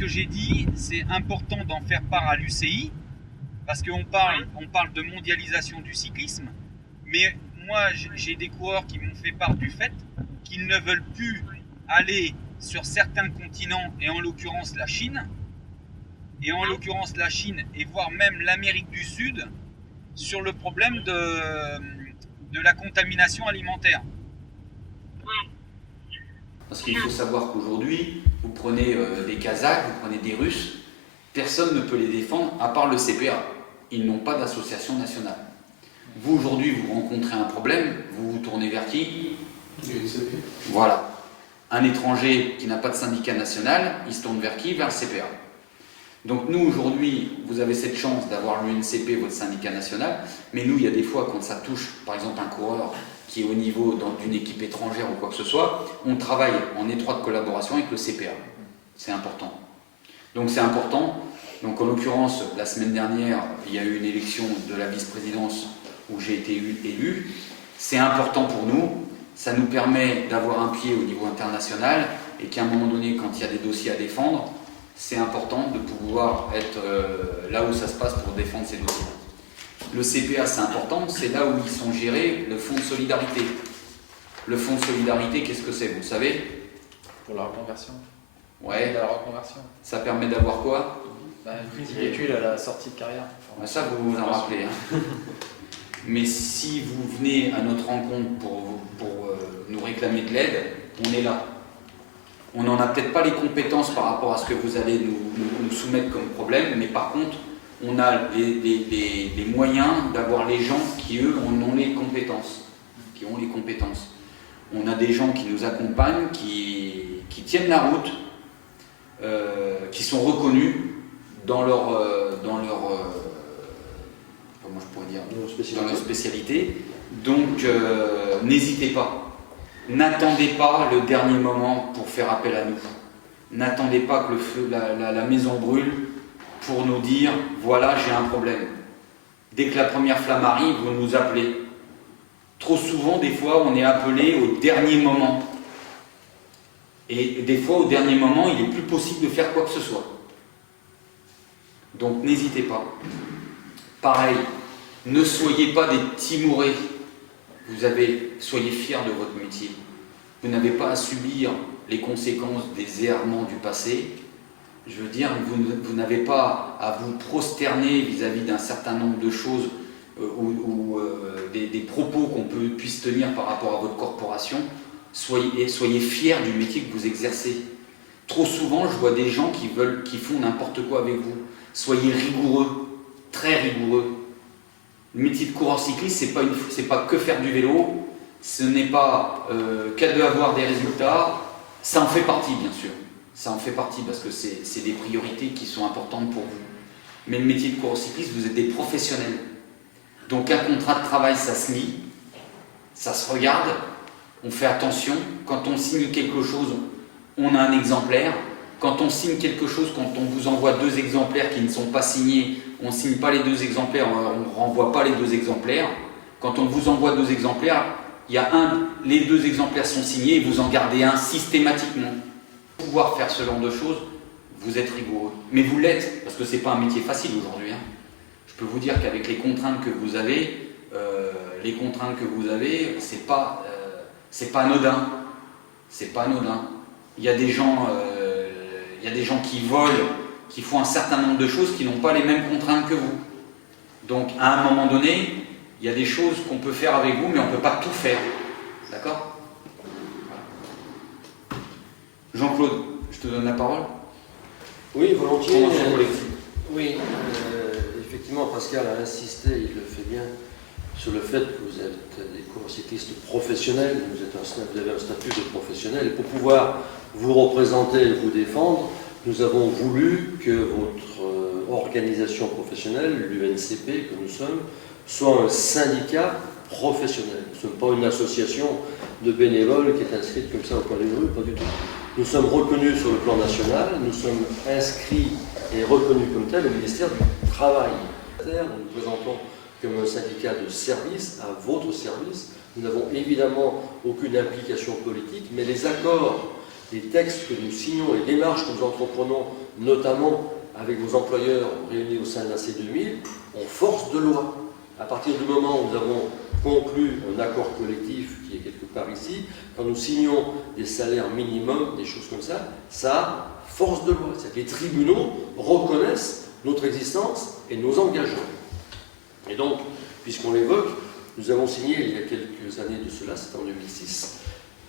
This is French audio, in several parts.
que j'ai dit, c'est important d'en faire part à l'UCI, parce qu'on parle de mondialisation du cyclisme, mais moi j'ai des coureurs qui m'ont fait part du fait qu'ils ne veulent plus aller sur certains continents, et en l'occurrence la Chine, et voire même l'Amérique du Sud, sur le problème de la contamination alimentaire. Parce qu'il faut savoir qu'aujourd'hui, vous prenez des Kazakhs, vous prenez des Russes, personne ne peut les défendre à part le CPA. Ils n'ont pas d'association nationale. Vous, aujourd'hui, vous rencontrez un problème, vous vous tournez vers qui? Voilà. Un étranger qui n'a pas de syndicat national, il se tourne vers qui? Vers le CPA. Donc nous, aujourd'hui, vous avez cette chance d'avoir l'UNCP, votre syndicat national, mais nous, il y a des fois, quand ça touche, par exemple, un coureur qui est au niveau d'une équipe étrangère ou quoi que ce soit, on travaille en étroite collaboration avec le CPA. C'est important. Donc c'est important. Donc en l'occurrence, la semaine dernière, il y a eu une élection de la vice-présidence où j'ai été élu. C'est important pour nous. Ça nous permet d'avoir un pied au niveau international et qu'à un moment donné, quand il y a des dossiers à défendre, c'est important de pouvoir être là où ça se passe pour défendre ces dossiers. Le CPA, c'est important, c'est là où ils sont gérés, le fonds de solidarité. Le fonds de solidarité, qu'est-ce que c'est? Vous savez? Pour la reconversion. Ouais. La reconversion. Ça permet d'avoir quoi? Une prise véhicule à la sortie de carrière. Ouais, ça, vous vous en rappelez. Hein. Mais si vous venez à notre rencontre pour nous réclamer de l'aide, on est là. On n'en a peut-être pas les compétences par rapport à ce que vous allez nous soumettre comme problème, mais par contre, on a les moyens d'avoir les gens qui, eux, ont les compétences. On a des gens qui nous accompagnent, qui tiennent la route, qui sont reconnus dans leur comment je pourrais dire, dans leur spécialité. Donc, n'hésitez pas. N'attendez pas le dernier moment pour faire appel à nous. N'attendez pas que le feu, la maison brûle pour nous dire « voilà, j'ai un problème ». Dès que la première flamme arrive, vous nous appelez. Trop souvent, des fois, on est appelé au dernier moment. Et des fois, au dernier moment, il n'est plus possible de faire quoi que ce soit. Donc, n'hésitez pas. Pareil, ne soyez pas des timorés. Soyez fiers de votre métier. Vous n'avez pas à subir les conséquences des errements du passé. Je veux dire, vous n'avez pas à vous prosterner vis-à-vis d'un certain nombre de choses ou des propos qu'on puisse tenir par rapport à votre corporation. Soyez fiers du métier que vous exercez. Trop souvent, je vois des gens qui font n'importe quoi avec vous. Soyez rigoureux, très rigoureux. Le métier de coureur cycliste, c'est pas que faire du vélo, ce n'est pas qu'avoir des résultats, ça en fait partie bien sûr, ça en fait partie parce que c'est des priorités qui sont importantes pour vous. Mais le métier de coureur cycliste, vous êtes des professionnels. Donc un contrat de travail, ça se lit, ça se regarde, on fait attention, quand on signe quelque chose, on a un exemplaire. Quand on signe quelque chose, quand on vous envoie 2 exemplaires qui ne sont pas signés, on ne signe pas les 2 exemplaires, on ne renvoie pas les 2 exemplaires. Quand on vous envoie 2 exemplaires, les 2 exemplaires sont signés et vous en gardez un systématiquement. Pour pouvoir faire ce genre de choses, vous êtes rigoureux. Mais vous l'êtes, parce que ce n'est pas un métier facile aujourd'hui. Hein. Je peux vous dire qu'avec les contraintes que vous avez, c'est pas anodin. C'est pas anodin. Il y a des gens qui volent, qui font un certain nombre de choses qui n'ont pas les mêmes contraintes que vous. Donc, à un moment donné, il y a des choses qu'on peut faire avec vous, mais on ne peut pas tout faire. D'accord? Jean-Claude, je te donne la parole. Oui, volontiers. Convention collective. Oui, effectivement, Pascal a insisté, il le fait bien, sur le fait que vous êtes des coureurs cyclistes professionnels, vous avez un statut de professionnel, et pour pouvoir vous représenter et vous défendre, nous avons voulu que votre organisation professionnelle, l'UNCP que nous sommes, soit un syndicat professionnel. Nous ne sommes pas une association de bénévoles qui est inscrite comme ça au coin d'une rue, pas du tout. Nous sommes reconnus sur le plan national, nous sommes inscrits et reconnus comme tel au ministère du Travail. Nous nous présentons comme un syndicat de service, à votre service. Nous n'avons évidemment aucune implication politique, mais les accords, les textes que nous signons, les démarches que nous entreprenons notamment avec vos employeurs réunis au sein de la C2000, en force de loi. À partir du moment où nous avons conclu un accord collectif qui est quelque part ici, quand nous signons des salaires minimums, des choses comme ça a force de loi. C'est-à-dire que les tribunaux reconnaissent notre existence et nos engagements. Et donc, puisqu'on l'évoque, nous avons signé il y a quelques années de cela, c'était en 2006,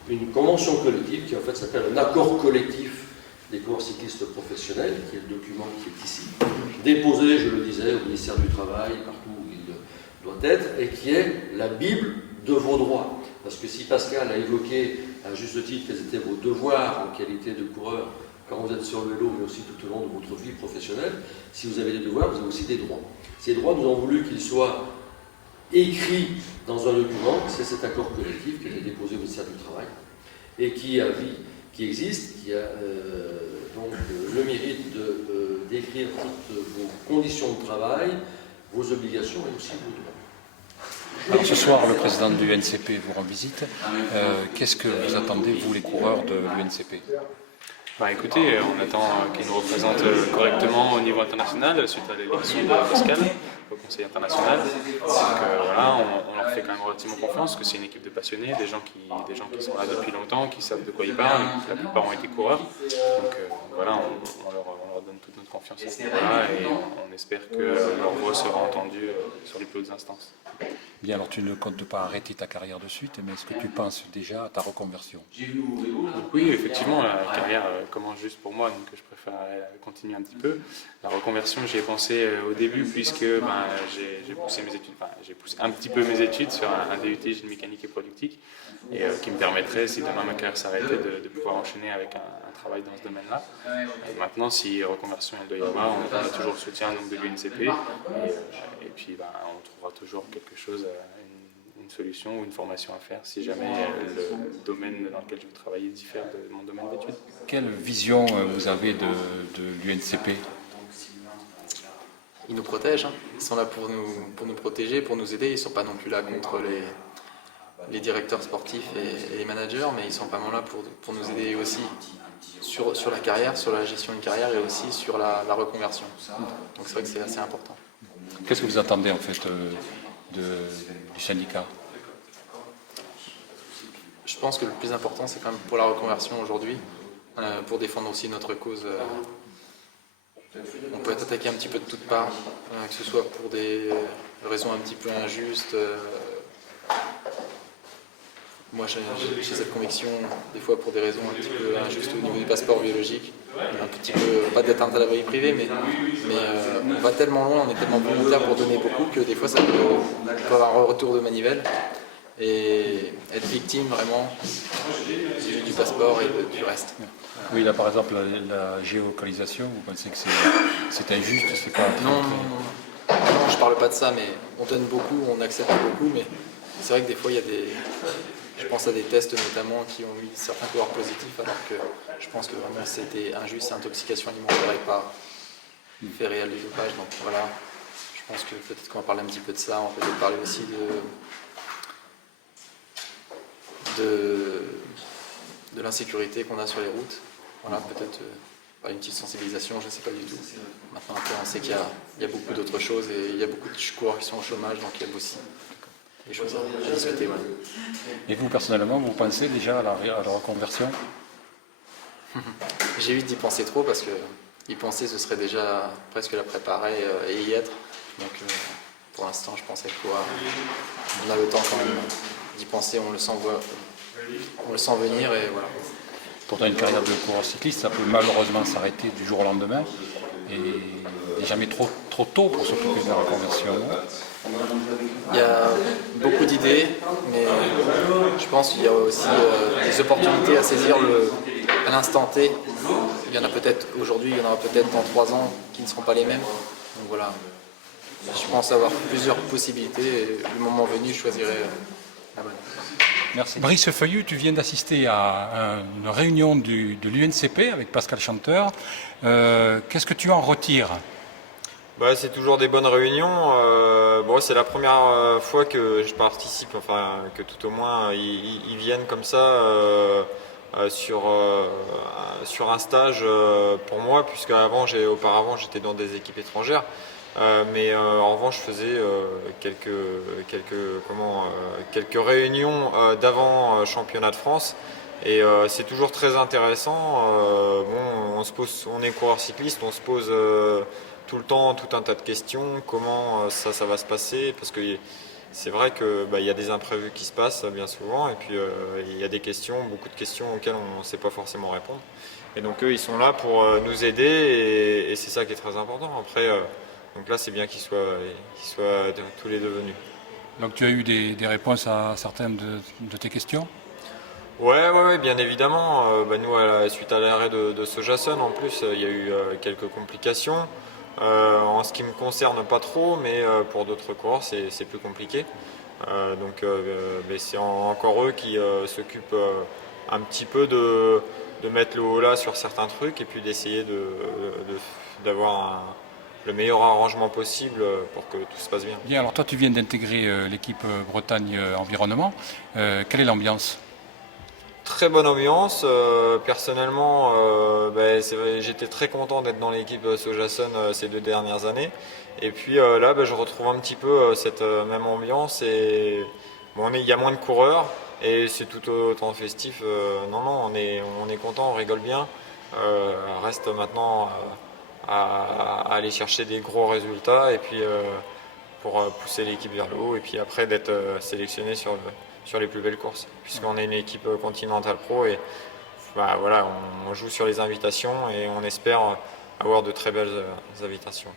une convention collective qui en fait s'appelle un accord collectif des coureurs cyclistes professionnels, qui est le document qui est ici, déposé, je le disais, au ministère du Travail, partout où il doit être, et qui est la Bible de vos droits. Parce que si Pascal a évoqué à juste titre quels étaient vos devoirs en qualité de coureur quand vous êtes sur le vélo, mais aussi tout au long de votre vie professionnelle, si vous avez des devoirs, vous avez aussi des droits. Ces droits, nous avons voulu qu'ils soient écrits dans un document, c'est cet accord collectif qui a été déposé au ministère du Travail, et qui existe, qui a donc le mérite d'écrire toutes vos conditions de travail, vos obligations et aussi vos droits. Alors ce soir, le président de l'UNCP vous rend visite. Qu'est-ce que vous attendez, vous, les coureurs de l'UNCP ? Écoutez, on attend qu'il nous représente correctement au niveau international suite à l'élection de Pascal au Conseil international. Donc voilà, on leur fait quand même relativement confiance, parce que c'est une équipe de passionnés, des gens qui sont là depuis longtemps, qui savent de quoi ils parlent, la plupart ont été coureurs. Donc voilà, on leur donne toute notre confiance à ce niveau-là et on espère que leur voix sera entendue sur les plus hautes instances. Bien, alors tu ne comptes pas arrêter ta carrière de suite, mais est-ce que tu penses déjà à ta reconversion ? Oui, effectivement, la carrière commence juste pour moi, donc je préfère continuer un petit peu. La reconversion, j'y ai pensé au début, puisque j'ai poussé mes études, j'ai poussé un petit peu mes études sur un DUT génie mécanique et productique, et qui me permettrait, si demain ma carrière s'arrêtait, de pouvoir enchaîner avec un travail dans ce domaine-là. Et maintenant, si reconversion il doit y avoir, on a toujours le soutien donc, de l'UNCP, et puis on trouvera toujours quelque chose, une solution ou une formation à faire si jamais le domaine dans lequel je veux travailler diffère de mon domaine d'études. Quelle vision vous avez de l'UNCP ? Ils nous protègent, hein. Ils sont là pour nous protéger, pour nous aider. Ils ne sont pas non plus là contre les directeurs sportifs et les managers, mais ils sont vraiment là pour nous aider aussi sur la carrière, sur la gestion d'une carrière et aussi sur la reconversion. Donc c'est vrai que c'est assez important. Qu'est-ce que vous attendez en fait du syndicat ? Je pense que le plus important, c'est quand même pour la reconversion aujourd'hui, pour défendre aussi notre cause. On peut être attaqué un petit peu de toutes parts, que ce soit pour des raisons un petit peu injustes. Moi, j'ai cette conviction, des fois pour des raisons un petit peu injustes au niveau du passeport biologique, un petit peu, pas d'atteinte à la vie privée, mais on va tellement loin, on est tellement volontaire pour donner beaucoup que des fois ça peut avoir un retour de manivelle et être victime vraiment du passeport et du reste. Oui, là par exemple, la géolocalisation, vous pensez que c'est injuste, c'est pas... Non, je parle pas de ça, mais on donne beaucoup, on accepte beaucoup, mais c'est vrai que des fois il y a je pense à des tests notamment qui ont mis certains coureurs positifs, alors que je pense que vraiment c'était injuste, c'est intoxication alimentaire et pas fait réel du dopage. Donc voilà, je pense que peut-être qu'on va parler un petit peu de ça, on va peut-être parler aussi de l'insécurité qu'on a sur les routes. Voilà, peut-être une petite sensibilisation, je ne sais pas du tout. Maintenant, on sait qu'il y a beaucoup d'autres choses et il y a beaucoup de coureurs qui sont au chômage, donc il y a aussi des choses à discuter. Ouais. Et vous, personnellement, vous pensez déjà à la reconversion ? J'évite d'y penser trop parce que y penser, ce serait déjà presque la préparer et y être. Donc pour l'instant, je pense qu'on a le temps quand même d'y penser, on le sent venir et voilà. Pourtant, une carrière de coureur cycliste, ça peut malheureusement s'arrêter du jour au lendemain. Et il n'est jamais trop tôt pour s'occuper de la reconversion. Il y a beaucoup d'idées, mais je pense qu'il y a aussi des opportunités à saisir à l'instant T. Il y en a peut-être aujourd'hui, il y en aura peut-être dans 3 ans qui ne seront pas les mêmes. Donc voilà, je pense avoir plusieurs possibilités et le moment venu, je choisirai la bonne. Merci. Brice Feuillu, tu viens d'assister à une réunion de l'UNCP avec Pascal Chanteur. Qu'est-ce que tu en retires ? C'est toujours des bonnes réunions. C'est la première fois que je participe, enfin que tout au moins ils viennent comme ça sur un stage pour moi, puisque auparavant j'étais dans des équipes étrangères. Mais en revanche, je faisais quelques réunions d'avant championnat de France. Et c'est toujours très intéressant. On est coureur cycliste, on se pose tout le temps tout un tas de questions. Comment ça va se passer? Parce que c'est vrai que y a des imprévus qui se passent bien souvent. Et puis il y a beaucoup de questions auxquelles on ne sait pas forcément répondre. Et donc eux, ils sont là pour nous aider. Et c'est ça qui est très important. Après. Donc là, c'est bien qu'ils soient tous les deux venus. Donc tu as eu des réponses à certaines de tes questions? Ouais, bien évidemment. Nous, suite à l'arrêt de Sojasun, en plus, il y a eu quelques complications. En ce qui me concerne, pas trop, mais pour d'autres coureurs, c'est plus compliqué. C'est encore eux qui s'occupent un petit peu de mettre le haut là sur certains trucs et puis d'essayer d'avoir le meilleur arrangement possible pour que tout se passe bien. Bien, alors toi tu viens d'intégrer l'équipe Bretagne Environnement. Quelle est l'ambiance? Très bonne ambiance. Personnellement, j'étais très content d'être dans l'équipe Sojasun ces 2 dernières années. Et puis là, je retrouve un petit peu cette même ambiance. Et il y a moins de coureurs et c'est tout autant festif. On est content, on rigole bien. Reste maintenant à aller chercher des gros résultats et puis pour pousser l'équipe vers le haut et puis après d'être sélectionné sur les plus belles courses puisqu'on est une équipe Continental Pro et on joue sur les invitations et on espère avoir de très belles invitations.